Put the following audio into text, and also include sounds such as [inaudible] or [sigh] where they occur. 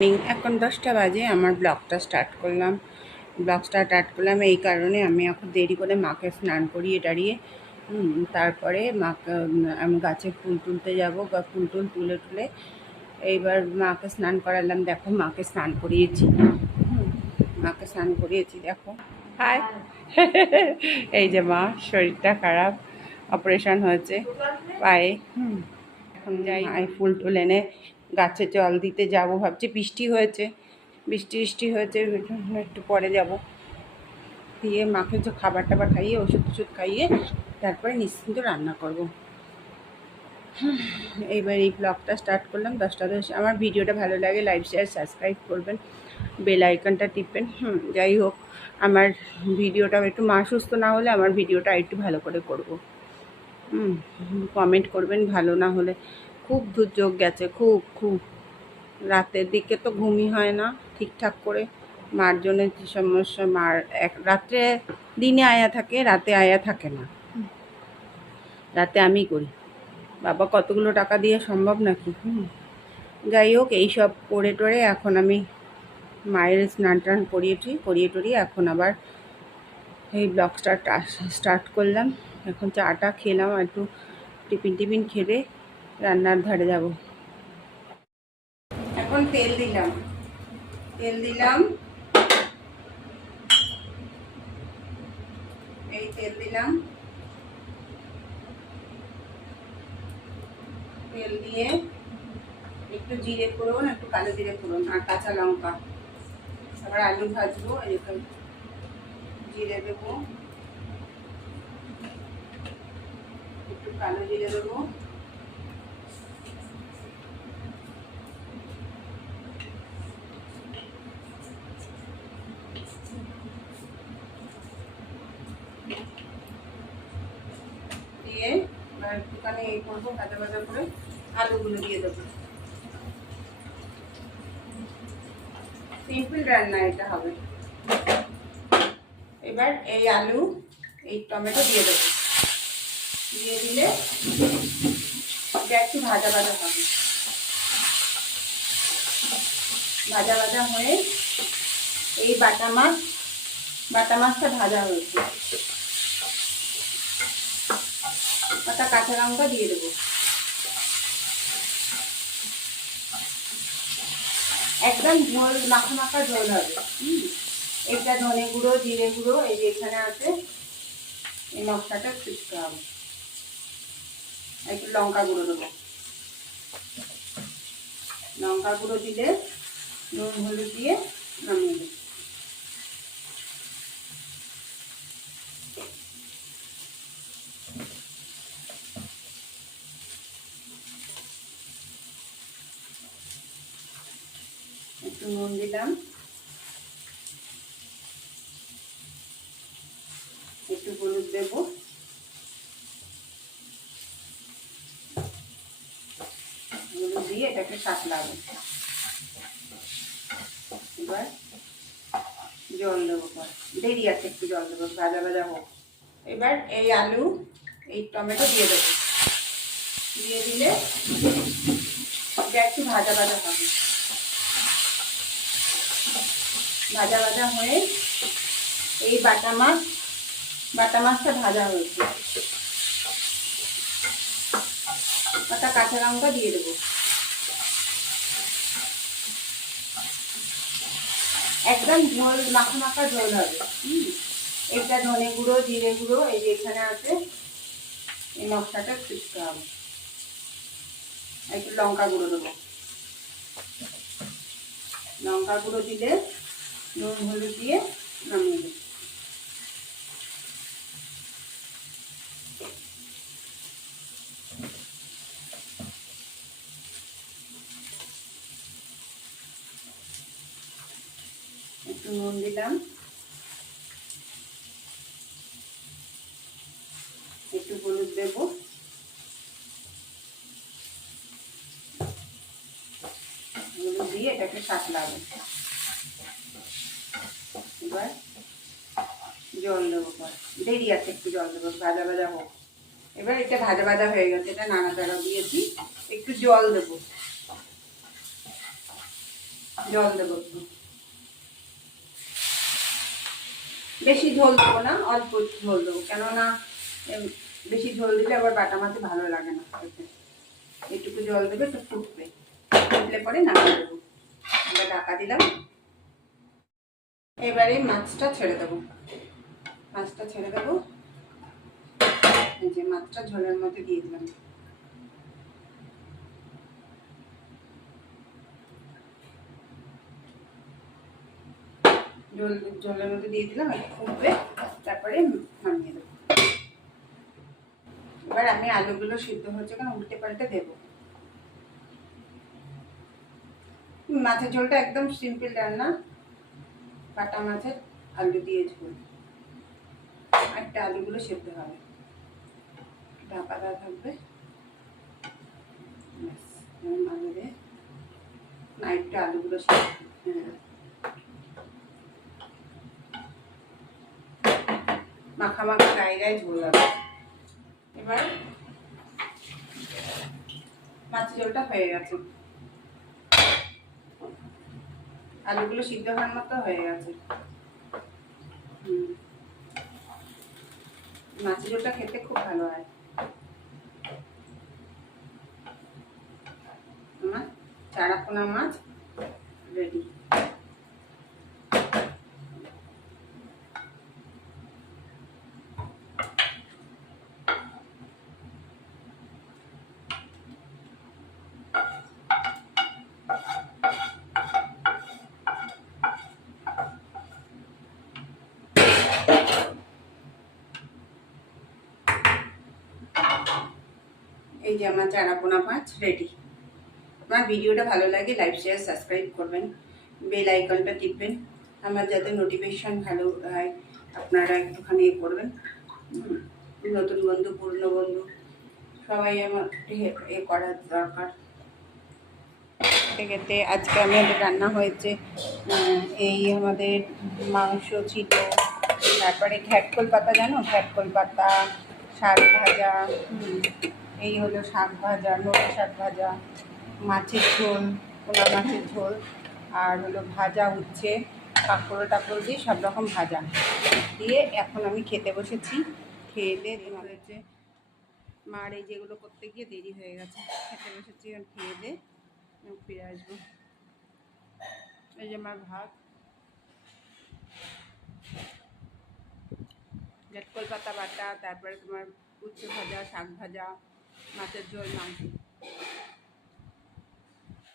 Morning এখন দশটা বাজে, আমার ব্লগটা স্টার্ট করলাম। ব্লগটা স্টার্ট করলাম এই কারণে আমি এখন দেরি করে মাকে স্নান করিয়ে দাঁড়িয়ে তারপরে মাকে আমি গাছে ফুল তুলতে যাব ফুল টুল তুলে তুলে এইবার মাকে স্নান করালাম। দেখো, মাকে স্নান করিয়েছি। মাকে স্নান করিয়েছি, দেখো। হাই [laughs] এই যে মা, শরীরটা খারাপ অপারেশন হয়েছে, পায়ে এখন যাই ফুল টুল এনে গাছে জল দিতে যাব ভাবছি। বৃষ্টি হয়েছে, বৃষ্টি বৃষ্টি হয়েছে, একটু পরে যাব। দিয়ে মাকে যে খাবার টাবার খাইয়ে, ওষুধ টষুধ খাইয়ে তারপরে নিশ্চিন্ত রান্না করব। এইবার এই ব্লগটা স্টার্ট করলাম দশটা দশ। আমার ভিডিওটা ভালো লাগে, লাইক, শেয়ার, সাবস্ক্রাইব করবেন, বেল আইকনটা টিপবেন। হুম, যাই হোক, আমার ভিডিওটা একটু মা সুস্থ না হলে আমার ভিডিওটা একটু ভালো করে করব। হুম কমেন্ট করবেন, ভালো না হলে। খুব দুর্যোগ গেছে, খুব খুব। রাতের দিকে তো ঘুমই হয় না ঠিকঠাক করে। মার জন্য কি সমস্যা, মার এক, রাত্রে দিনে আয়া থাকে, রাতে আয়া থাকে না। রাতে আমি করি। বাবা, কতগুলো টাকা দিয়ে সম্ভব নাকি? হুম। যাই হোক এইসব করে টোরে এখন আমি মায়ের স্নান টান করিয়েছি, করিয়ে টরিয়ে এখন আবার এই ব্লগ স্টার্ট স্টার্ট করলাম। এখন চাটা খেলাম একটু টিফিন টিফিন খেলে রান্নার ধারে যাব। এখন তেল দিলাম। তেল দিলাম। এই তেল দিলাম। তেল দিয়ে একটু জিরে ফোড়ন, একটু কালো জিরে ফোড়ন আর কাঁচা লঙ্কা। আবার আলু ভাজবো এরকম জিরে দেবো। একটু কালো জিরে দেবো দিয়ে একটুখানি এই করব ভাজা ভাজা করে আলুগুলো দিয়ে দেবো। সিম্পল রান্না এটা হবে। এবার এই আলু, এই টমেটো দিয়ে দেবো। দিয়ে দিলে একটু ভাজা ভাজা হবে। ভাজা ভাজা হয়ে এই বাটা মাছ, বাটা মাছটা ভাজা হয়েছে। একটা কাঁচা লঙ্কা দিয়ে দেবো। একদম ঝোল, মাখা মাখা ঝোল হবে। এটা ধনে গুঁড়ো, জিরে গুঁড়ো, এই যে এখানে আছে, এই মশলাটা ছুটতে হবে। একটু লঙ্কা গুঁড়ো দেবো। লঙ্কা গুঁড়ো দিলে নুন, হলুদ দিয়ে নামিয়ে দেবো। একটু নুন দিলাম। একটু হলুদ দেব। হলুদ দিয়ে এটাকে সাতলাবো। এবার জল দেবো দেরি আছে একটু জল দেবো, ভাজা ভাজা হোক। এবার এই আলু, এই টমেটো দিয়ে দেবো। দিয়ে দিলে এটা একটু ভাজা ভাজা হবে। ভাজা ভাজা হয়ে এই বাটা মাছ, বাটা মাছটা ভাজা হয়েছে। একটা কাঁচা লঙ্কা দিয়ে দেবো। একদম ঝোল, মাখা মাখা ঝোল হবে। এটা ধনে গুঁড়ো, জিরে গুঁড়ো, এই যে এখানে আছে, এই মশলাটা খুঁজতে হবে। একটু লঙ্কা গুঁড়ো দেবো। লঙ্কা গুঁড়ো দিলে নুন হলুদ দিয়ে নামিয়ে দেবো একটু নুন দিলাম। একটু হলুদ দেবো। হলুদ দিয়ে এটাকে সাতলাবে। এবার জল দেবো দেরি আছে একটু জল দেবো, ভাজা ভাজা হোক। এবার এটা ভাজা ভাজা হয়ে গেছে, এটা নানা চারা দিয়েছি, একটু জল দেবো। জল দেবো একটু। বেশি ঝোল দেবো না, অল্প ঝোল দেবো, কেননা বেশি ঝোল দিলে আবার বাটা মাছে ভালো লাগে না খেতে। একটুকু জল দেবে তো ফুটবে। ফুটলে পরে নামিয়ে দেবো। এবার ঢাকা দিলাম এবারে মাছটা ছেড়ে দেবো। মাছটা ছেড়ে দেবো। যে মাছটা ঝোলের মধ্যে দিয়ে দিলাম। জল জলের মধ্যে দিয়ে দিলাম, একটু ফুটবে। তারপরে নামিয়ে দেবো। এবার আমি আলুগুলো সিদ্ধ হচ্ছে কেন উল্টে পাল্টে দেবো। মাছের ঝোলটা একদম সিম্পল রান্না। কাটা মাছের আলু দিয়ে ঝোল। একটা আলুগুলো সেদ্ধ হবে। ঢাকা দেওয়া থাকবে। মাঝে দিয়ে না আলুগুলো সেদ্ধ মাখা মাখা গায়ে গায়ে ঝোল হবে এবার মাছের ঝোলটা হয়ে গেছে। আলুগুলো সিদ্ধ হওয়ার মতো হয়ে গেছে। মাছের ঝোলটা খেতে খুব ভালো হয়। আমার চারাপোনা মাছ রেডি। যে আমার চারাপোনা মাছ রেডি আমার ভিডিওটা ভালো লাগে লাইক শেয়ার সাবস্ক্রাইব করবেন বেল আইকনটা টিপবেন। আমার যাতে নোটিফিকেশন ভালো হয়, আপনারা একটুখানি ইয়ে করবেন। নতুন বন্ধু, পুরনো বন্ধু, সবাই আমার এ করার দরকার। খেতে আজকে আমাদের রান্না হয়েছে এই আমাদের মাংস ছিল, তারপরে ঘ্যাটকল পাতা, জানো? ঘ্যাটকল পাতা, শাক ভাজা এই হলো শাক ভাজা নোটে শাক ভাজা মাছের ঝোল পোনা মাছের ঝোল আর হলো ভাজা উচ্ছে কাঁকড়ো টাকড়ো দিয়ে সব রকম ভাজা। দিয়ে এখন আমি খেতে বসেছি। খেয়ে দিয়ে হয়েছে। মার এই যেগুলো করতে গিয়ে দেরি হয়ে গেছে। খেতে বসেছি আর খেয়ে দিয়ে ফিরে আসব। এই যে আমার ভাত। জটকল পাতা বাটা তারপরে তোমার উচ্ছে ভাজা শাক ভাজা মাছের ঝোল মাংস